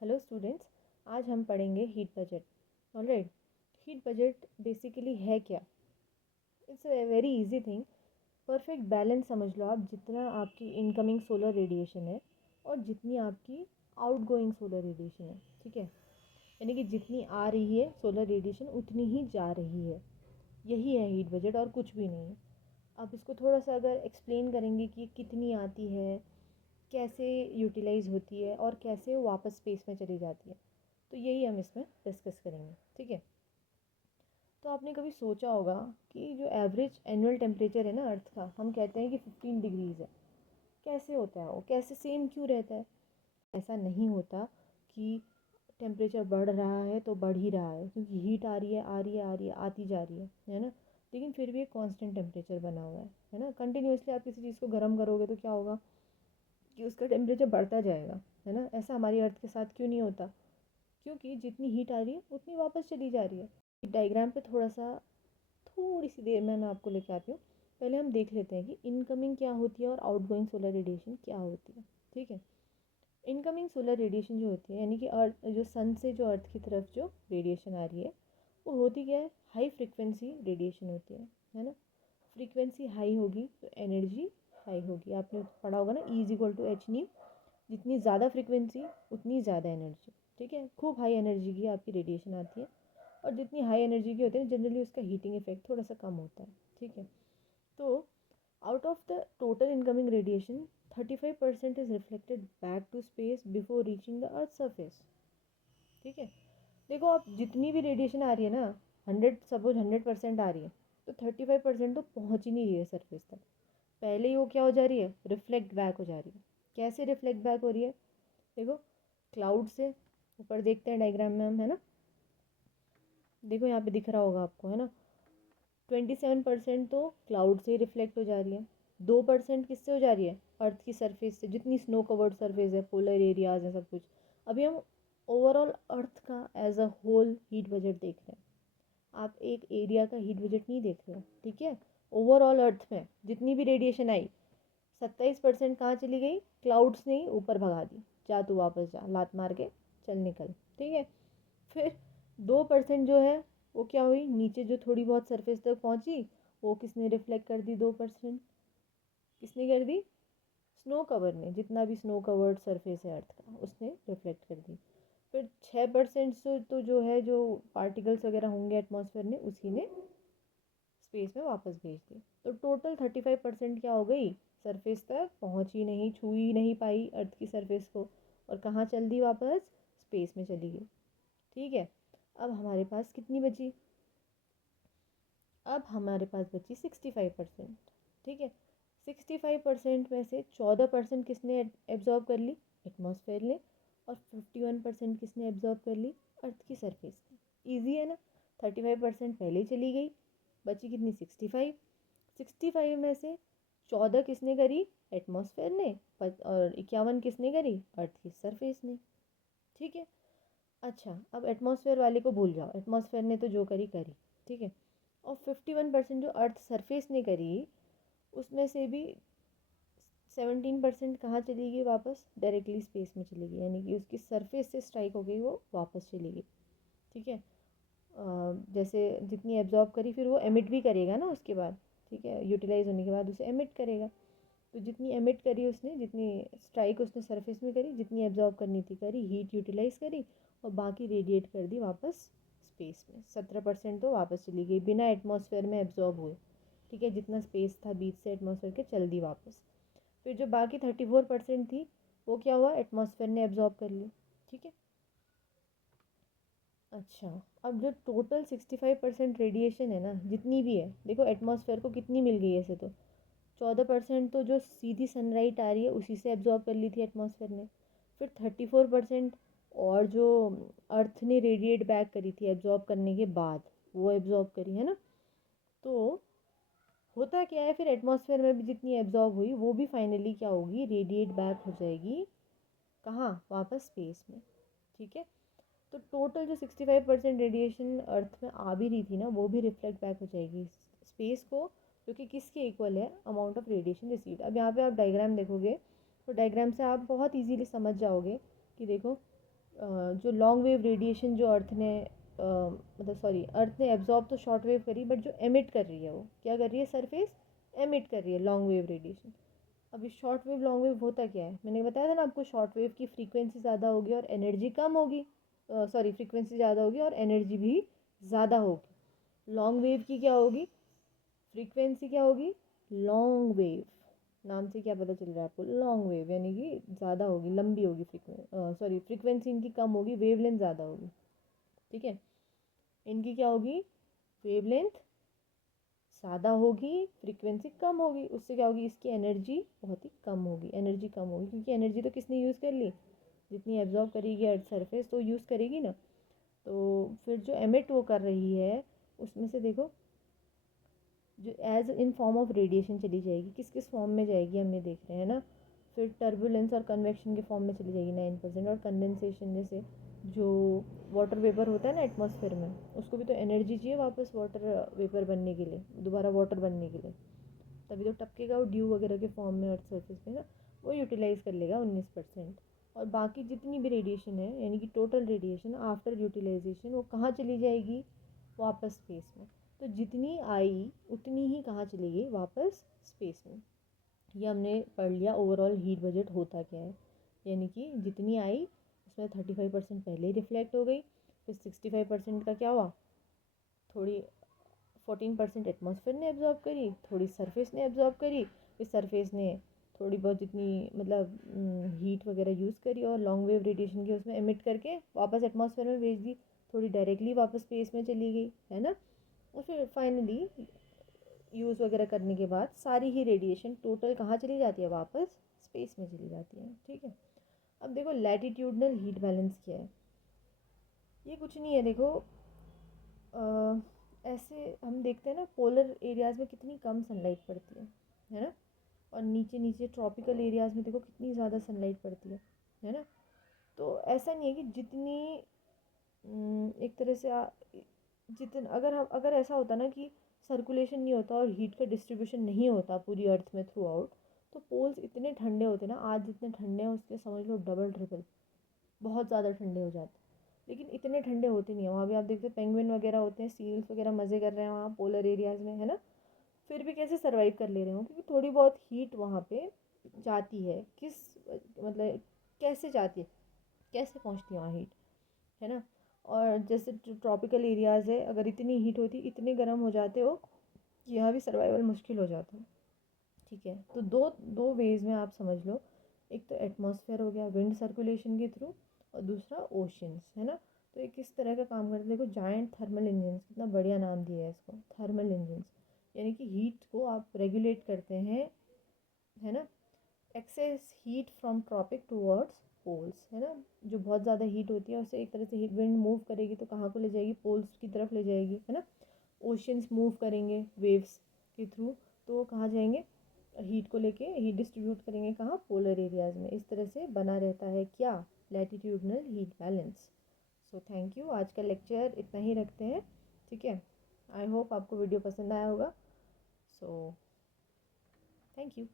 Hello students, आज हम पढ़ेंगे heat budget. Alright, heat budget basically है क्या? It's a very easy thing. Perfect balance समझ लो आप, जितना आपकी इनकमिंग सोलर रेडिएशन है और जितनी आपकी आउटगोइंग सोलर रेडिएशन है। ठीक है, यानी कि जितनी आ रही है सोलर रेडिएशन उतनी ही जा रही है। यही है हीट बजट और कुछ भी नहीं है। आप इसको थोड़ा सा अगर एक्सप्लेन करेंगे कि कितनी आती है, कैसे यूटिलाइज़ होती है और कैसे वो वापस स्पेस में चली जाती है, तो यही हम इसमें डिस्कस करेंगे। ठीक है, तो आपने कभी सोचा होगा कि जो एवरेज एनुअल टेम्परेचर है ना अर्थ का, हम कहते हैं कि 15 डिग्रीज़ है। कैसे होता है वो, कैसे सेम क्यों रहता है? ऐसा नहीं होता कि टेम्परेचर बढ़ रहा है तो बढ़ ही रहा है, क्योंकि हीट आ रही है आ रही है आ रही है आती जा रही है ना। लेकिन फिर भी एक कांस्टेंट टेम्परेचर बना हुआ है ना। कंटिन्यूसली आप किसी चीज़ को गर्म करोगे तो क्या होगा कि उसका टेम्परेचर बढ़ता जाएगा, है ना। ऐसा हमारी अर्थ के साथ क्यों नहीं होता? क्योंकि जितनी हीट आ रही है उतनी वापस चली जा रही है। डायग्राम पे थोड़ी सी देर में मैं आपको लेके आती हूँ। पहले हम देख लेते हैं कि इनकमिंग क्या होती है और आउटगोइंग सोलर रेडिएशन क्या होती है। ठीक है, इनकमिंग सोलर रेडिएशन जो होती है, यानी कि अर्थ जो सन से जो अर्थ की तरफ जो रेडिएशन आ रही है, वो होती क्या है? हाई फ्रिक्वेंसी रेडिएशन होती है ना। फ्रीक्वेंसी हाई होगी तो एनर्जी हाई होगी। आपने पढ़ा होगा ना, E is equal to h nu. जितनी ज़्यादा फ्रीक्वेंसी उतनी ज़्यादा एनर्जी। ठीक है, खूब हाई एनर्जी की आपकी रेडिएशन आती है, और जितनी हाई एनर्जी की होती है जनरली उसका हीटिंग इफेक्ट थोड़ा सा कम होता है। ठीक है, तो out of the total incoming radiation 35% is reflected back to space before reaching the earth surface. ठीक है, देखो आप जितनी भी रेडिएशन आ रही है ना, 100% आ रही है, तो 35% तो पहुंच ही नहीं रही है सरफेस तक। पहले ही वो क्या हो जा रही है? रिफ्लेक्ट बैक हो जा रही है। कैसे रिफ्लेक्ट बैक हो रही है? देखो, क्लाउड से ऊपर देखते हैं डायग्राम में हम, है ना। देखो यहाँ पे दिख रहा होगा आपको, है ना। 27% तो क्लाउड से ही रिफ्लेक्ट हो जा रही है। 2% किससे हो जा रही है? अर्थ की सरफेस से, जितनी स्नो कवर्ड सरफेस है, पोलर एरियाज है, सब कुछ। अभी हम ओवरऑल अर्थ का as a whole heat budget देख रहे हैं। आप एक एरिया का हीट बजट नहीं देख रहे हो। ठीक है, ओवरऑल अर्थ में जितनी भी रेडिएशन आई, 27% कहाँ चली गई? क्लाउड्स ने ही ऊपर भगा दी। जा तू वापस जा, लात मार के चल निकल। ठीक है, फिर 2% जो है वो क्या हुई? नीचे जो थोड़ी बहुत सरफेस तक पहुंची, वो किसने रिफ्लेक्ट कर दी? 2% किसने कर दी? स्नो कवर ने। जितना भी स्नो कवर्ड सरफेस है अर्थ का, उसने रिफ्लेक्ट कर दी। फिर 6% तो जो है, जो पार्टिकल्स वगैरह होंगे एटमॉस्फेयर में, उसी ने स्पेस में वापस भेज दी। तो टोटल 35% क्या हो गई? सरफेस तक पहुंच ही नहीं, छू ही नहीं पाई अर्थ की सरफेस को, और कहाँ चल दी? वापस स्पेस में चली गई। ठीक है, अब हमारे पास कितनी बची? अब हमारे पास बची 65%। ठीक है, 65% में से 14% किसने एब्जॉर्ब कर ली? एटमॉस्फेयर ने। और 51% किसने एब्जॉर्ब कर ली? अर्थ की सरफेस ने। ईजी है ना। 35% पहले चली गई, बची कितनी? 65। 65 में से 14 किसने करी? एटमॉस्फेयर ने। और 51 किसने करी? अर्थ की सरफेस ने। ठीक है, अच्छा अब एटमॉस्फेयर वाले को भूल जाओ, एटमॉस्फेयर ने तो जो करी करी। ठीक है, और 51% जो अर्थ सरफेस ने करी, उसमें से भी 17% कहाँ चली गई? वापस डायरेक्टली स्पेस में चली गई, यानी कि उसकी सरफेस से स्ट्राइक हो गई, वो वापस चली गई। ठीक है, जैसे जितनी एब्जॉर्ब करी फिर वो एमिट भी करेगा ना उसके बाद। ठीक है, यूटिलाइज होने के बाद उसे एमिट करेगा। तो जितनी एमिट करी उसने, जितनी स्ट्राइक उसने सरफेस में करी, जितनी एब्जॉर्ब करनी थी करी, हीट यूटिलाइज करी, और बाकी रेडिएट कर दी वापस स्पेस में। 17% तो वापस चली गई बिना एटमॉस्फेयर में एब्जॉर्ब हुए। ठीक है, जितना स्पेस था बीच से एटमॉस्फेयर के, चल दी वापस। फिर जो बाकी 34% थी, वो क्या हुआ? एटमॉस्फेयर ने एब्जॉर्ब कर ली। ठीक है, अच्छा अब जो टोटल 65% रेडिएशन है ना, जितनी भी है, देखो एटमॉस्फेयर को कितनी मिल गई है ऐसे तो। 14% तो जो सीधी सनलाइट आ रही है उसी से एब्जॉर्ब कर ली थी एटमॉस्फेयर ने। फिर 34% और जो अर्थ ने रेडिएट बैक करी थी एब्जॉर्ब करने के बाद, वो एब्जॉर्ब करी, है ना। तो होता क्या है फिर, एटमॉस्फेयर में भी जितनी एब्जॉर्ब हुई वो भी फाइनली क्या होगी? रेडिएट बैक हो जाएगी। कहाँ? वापस स्पेस में। ठीक है, तो टोटल जो 65% रेडिएशन अर्थ में आ भी रही थी ना, वो भी रिफ्लेक्ट बैक हो जाएगी स्पेस को, जो कि किसके इक्वल है? Amount of radiation received. अब यहाँ पे आप डायग्राम देखोगे तो डायग्राम से आप बहुत इजीली समझ जाओगे कि देखो, जो लॉन्ग वेव रेडिएशन जो अर्थ ने मतलब सॉरी अर्थ ने एब्जॉर्ब तो शॉर्ट वेव करी, बट जो एमिट कर रही है वो क्या कर रही है, सरफेस एमिट कर रही है लॉन्ग वेव रेडिएशन। अब ये शॉर्ट वेव लॉन्ग वेव होता क्या है, मैंने बताया था ना आपको, शॉर्ट वेव की फ्रीक्वेंसी ज़्यादा होगी और एनर्जी कम होगी, सॉरी फ्रीक्वेंसी ज़्यादा होगी और एनर्जी भी ज़्यादा होगी। लॉन्ग वेव की क्या होगी, फ्रीक्वेंसी क्या होगी, लॉन्ग वेव, नाम से क्या पता चल रहा है आपको, लॉन्ग वेव यानी कि ज़्यादा होगी, लंबी होगी, सॉरी फ्रीक्वेंसी इनकी कम होगी, वेवलेंथ ज़्यादा होगी। ठीक है, इनकी क्या होगी, वेवलेंथ ज़्यादा होगी, फ्रीक्वेंसी कम होगी, उससे क्या होगी, इसकी एनर्जी बहुत ही कम होगी, एनर्जी कम होगी, क्योंकि एनर्जी तो किसने यूज़ कर ली, जितनी एब्जॉर्ब करेगी अर्थ सरफेस तो यूज़ करेगी ना। तो फिर जो एमिट वो कर रही है उसमें से देखो, जो as in form of radiation चली जाएगी, किस किस फॉर्म में जाएगी हम ये देख रहे हैं ना। फिर टर्बुलेंस और कन्वेक्शन के फॉर्म में चली जाएगी 9%, और कंडेंसेशन जैसे जो वाटर वेपर होता है ना एटमॉस्फेयर में, उसको भी तो एनर्जी चाहिए वापस वाटर वेपर बनने के लिए, दोबारा वाटर बनने के लिए, तभी तो टपकेगा वो ड्यू वगैरह के फॉर्म में अर्थ सर्फेस पे ना, वो यूटिलाइज़ कर लेगा 19%। और बाकी जितनी भी रेडिएशन है यानी कि टोटल रेडिएशन आफ्टर यूटिलाइजेशन वो कहाँ चली जाएगी, वापस स्पेस में। तो जितनी आई उतनी ही कहाँ चली गई, वापस स्पेस में। ये हमने पढ़ लिया ओवरऑल हीट बजट होता क्या है, यानी कि जितनी आई उसमें 35% पहले ही रिफ्लेक्ट हो गई, फिर 65% का क्या हुआ, थोड़ी 14% एटमॉस्फेयर ने एब्जॉर्ब करी, थोड़ी सरफेस ने एब्जॉर्ब करी, फिर सरफेस ने थोड़ी बहुत जितनी मतलब हीट वगैरह यूज़ करी और लॉन्ग वेव रेडिएशन की उसमें एमिट करके वापस एटमॉस्फेयर में भेज दी, थोड़ी डायरेक्टली वापस स्पेस में चली गई, है ना। और फिर फाइनली यूज़ वगैरह करने के बाद सारी ही रेडिएशन टोटल कहाँ चली जाती है, वापस स्पेस में चली जाती है। ठीक है, अब देखो लैटिट्यूडनल हीट बैलेंस क्या है, ये कुछ नहीं है, देखो ऐसे हम देखते हैं ना पोलर एरियाज़ में कितनी कम सनलाइट पड़ती है ना, और नीचे नीचे ट्रॉपिकल एरियाज़ में देखो कितनी ज़्यादा सनलाइट पड़ती है ना। तो ऐसा नहीं है कि जितनी एक तरह से जितन अगर ऐसा होता ना कि सर्कुलेशन नहीं होता और हीट का डिस्ट्रीब्यूशन नहीं होता पूरी अर्थ में थ्रू आउट, तो पोल्स इतने ठंडे होते ना, आज जितने ठंडे हैं उसके समझ लो डबल ट्रिपल, बहुत ज़्यादा ठंडे हो जाते। लेकिन इतने ठंडे होते नहीं हैं, वहाँ भी आप देखते हो पेंगुइन वगैरह होते हैं, सील्स वगैरह मज़े कर रहे हैं वहाँ पोलर एरियाज़ में, है ना। फिर भी कैसे सर्वाइव कर ले रहे हो, क्योंकि थोड़ी बहुत हीट वहाँ पे जाती है, किस मतलब कैसे जाती है, कैसे पहुँचती है वहाँ हीट, है ना। और जैसे ट्रॉपिकल एरियाज़ है, अगर इतनी हीट होती, इतने गर्म हो जाते हो कि यहाँ भी सर्वाइवल मुश्किल हो जाता है। ठीक है, तो दो दो वेज में आप समझ लो, एक तो एटमॉस्फेयर हो गया विंड सर्कुलेशन के थ्रू, और दूसरा ओशंस, है ना। तो ये किस तरह का काम करते हैं, देखो जायंट थर्मल इंजन्स, कितना बढ़िया नाम दिया है इसको, थर्मल इंजन्स, यानी कि हीट को आप रेगुलेट करते हैं, है ना। Excess heat from tropic towards poles, है ना, जो बहुत ज़्यादा हीट होती है उससे एक तरह से हीट विंड मूव करेगी तो कहाँ को ले जाएगी, पोल्स की तरफ ले जाएगी, है ना। ओशंस मूव करेंगे वेव्स के थ्रू, तो वो कहाँ जाएंगे, हीट को लेके हीट डिस्ट्रीब्यूट करेंगे कहाँ, पोलर एरियाज़ में। इस तरह से बना रहता है क्या, latitudinal heat balance. So thank you, आज का लेक्चर इतना ही रखते हैं। ठीक है, आई होप आपको वीडियो पसंद आया होगा। So thank you.